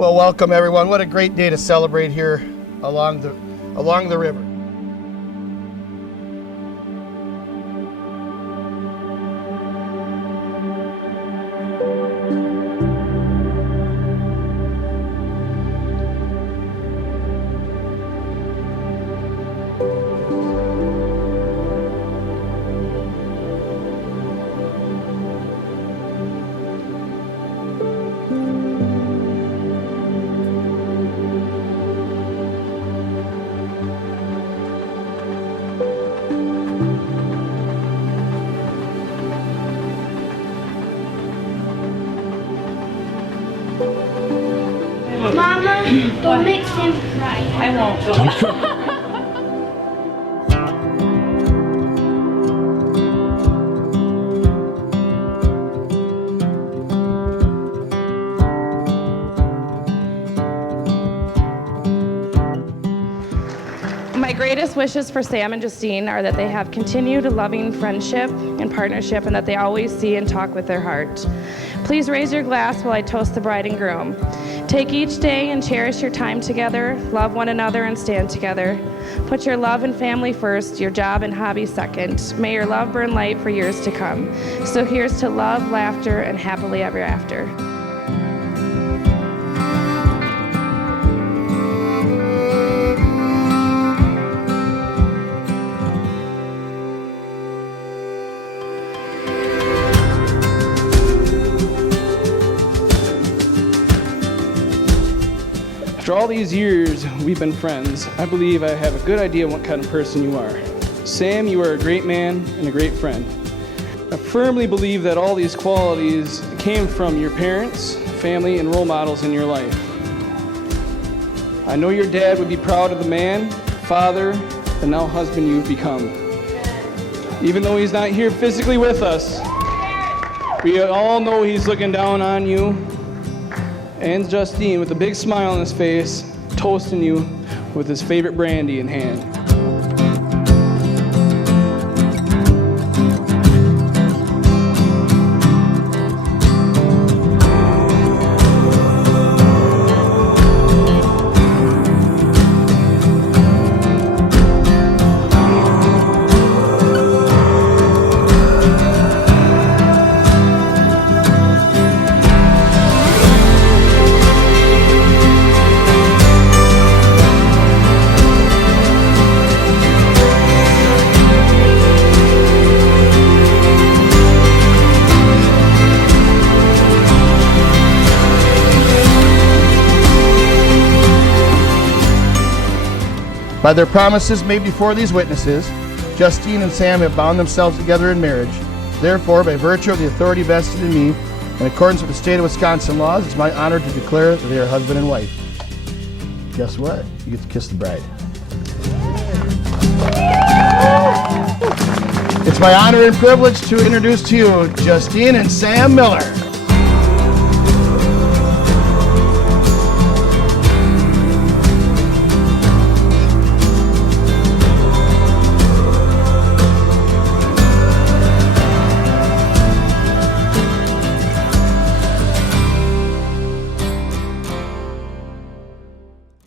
Well, welcome everyone. What a great day to celebrate here along the river. Mama, don't make Sam cry. I won't. My greatest wishes for Sam and Justine are that they have continued loving friendship and partnership, and that they always see and talk with their heart. Please raise your glass while I toast the bride and groom. Take each day and cherish your time together, love one another and stand together. Put your love and family first, your job and hobby second. May your love burn light for years to come. So here's to love, laughter, and happily ever after. After all these years we've been friends, I believe I have a good idea what kind of person you are. Sam, you are a great man and a great friend. I firmly believe that all these qualities came from your parents, family, and role models in your life. I know your dad would be proud of the man, father, and now husband you've become. Even though he's not here physically with us, we all know he's looking down on you. And Justine, with a big smile on his face, toasting you with his favorite brandy in hand. By their promises made before these witnesses, Justine and Sam have bound themselves together in marriage. Therefore, by virtue of the authority vested in me, in accordance with the state of Wisconsin laws, it's my honor to declare that they are husband and wife. Guess what? You get to kiss the bride. It's my honor and privilege to introduce to you Justine and Sam Miller.